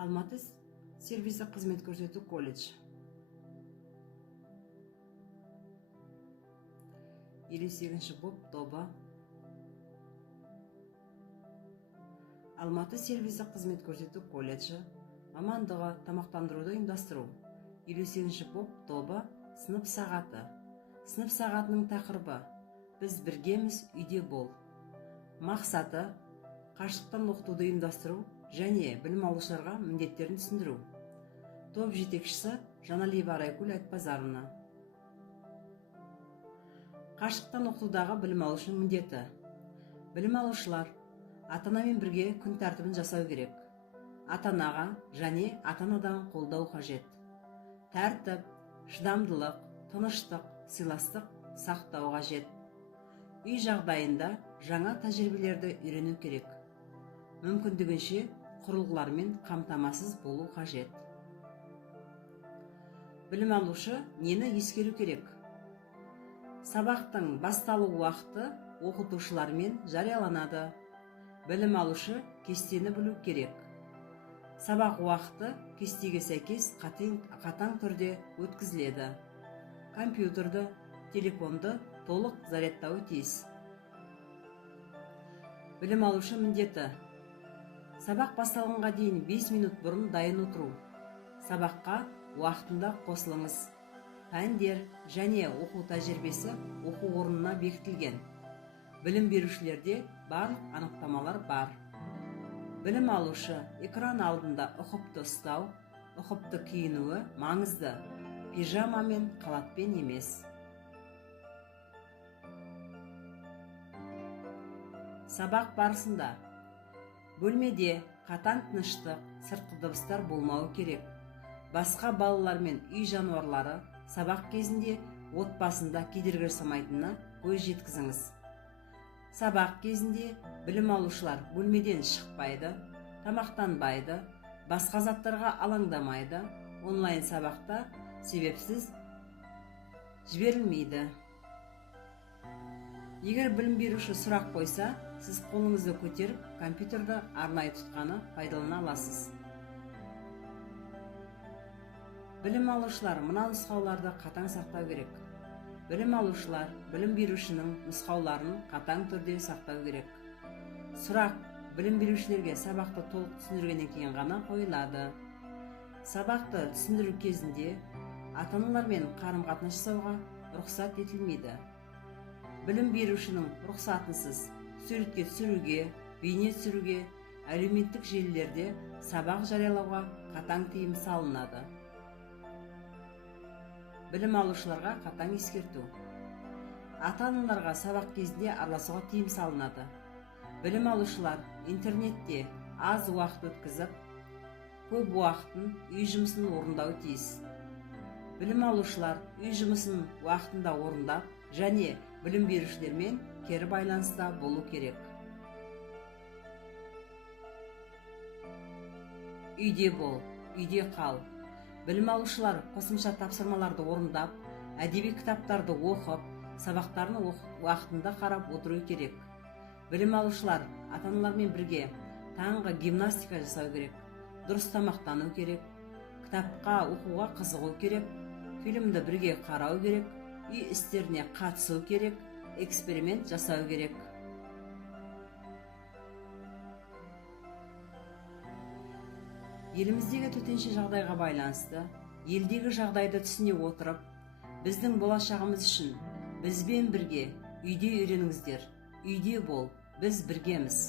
Алматы сервистік қызмет көрсету колледж. 58-ші боп тобы. Алматы сервистік қызмет көрсету колледжі мамандығы тамақтандыруды ұйымдастыру. 58-ші боп тобы. Сынып сағаты. Сынып сағатының тақырыбы: біз біргеміз, үйде бол. Мақсаты: қашықтан оқытуды ұйымдастыру және білім алушыларға міндеттерін түсіндіру. Топ жетекшісі Жаналиева Арайгүл Айтбазаровна. Қашықтан оқытудағы білім алушының міндеті: білім алушылар ата-анамен бірге күн тәртібін жасау керек. Ата-анаға және ата-анадан қолдау қажет. Тәртіп, шыдамдылық, тыныштық, сыйластық сақтау қажет. Үй жағдайында жаңа тәжірибелерді үйрену керек. Мүмкіндігінше құрылғылармен қамтамасыз болу қажет. Білім алушы нені ескеру керек? Сабақтың басталу уақыты оқытушылармен жарияланады. Білім алушы кестені білу керек. Сабақ уақыты кестеге сәйкес қатаң түрде өткізіледі. Компьютерді, телефонды толық зарядтауы тиіс. Білім алушы міндеті: сабақ басталғанға дейін 5 минут бұрын дайын отыру. Сабаққа уақытында қосылыңыз. Пәндер және оқу тәжірибесі оқу орнына бекітілген. Білім берушілерде барлық анықтамалар бар. Білім алушы экран алдында ұқыпты ұстау, ұқыпты киінуі маңызды. Пижама мен қалатпен емес. Сабақ барысында бөлмеде қатаң тыныштық, сыртқы дыбыстар болмауы керек. Басқа балалар мен үй жануарлары сабақ кезінде отбасында кедергі жасамайтынына көз жеткізіңіз. Сабақ кезінде білім алушылар бөлмеден шықпайды, тамақтанбайды, басқа заттарға алаңдамайды. Онлайн сабақта себепсіз жіберілмейді. Егер білім беруші сұрақ қойса, сіз қолыңызды көтеріп, компьютерді арнайы тұтқаны пайдалана аласыз. Білім алушылар мына нұсқауларды қатаң сақтау керек. Білім алушылар білім берушінің нұсқауларын қатаң түрде сақтау керек. Сұрақ білім берушілерге сабақты толық түсіндіргеннен кейін ғана қойылады. Сабақты түсіндіру кезінде ата-аналармен қарым-қатынас жасауға рұқсат етілмейді. Білім берушінің рұқсатынсыз суретке түсіруге, бейне түсіруге, әлеуметтік желілерде сабақ жариялауға қатаң тыйым салынады. Білім алушыларға қатаң ескерту: ата-аналарға сабақ кезінде араласуға тыйым салынады. Білім алушылар интернетте аз уақыт өткізіп, көп уақытын үй жұмысын орындауы тиіс. Білім алушылар үй жұмысын уақытында орындап және білім берушілермен кері байланыста болу керек. Үйде бол, үйде қал. Білім алушылар қосымша тапсырмаларды орындап, әдеби кітаптарды оқып, сабақтарын уақытында қарап отыру керек. Білім алушылар ата-аналармен бірге таңғы гимнастика жасау керек, дұрыс тамақтану керек, кітапқа оқуға қызығу керек, фильмді бірге қарау керек, үй істеріне қатысу керек, эксперимент жасау керек. Еліміздегі төтенше жағдайға байланысты, елдегі жағдайды түсіне отырып, біздің болашағымыз үшін бізбен бірге үйде үйреніңіздер. Үйде бол, біз біргеміз.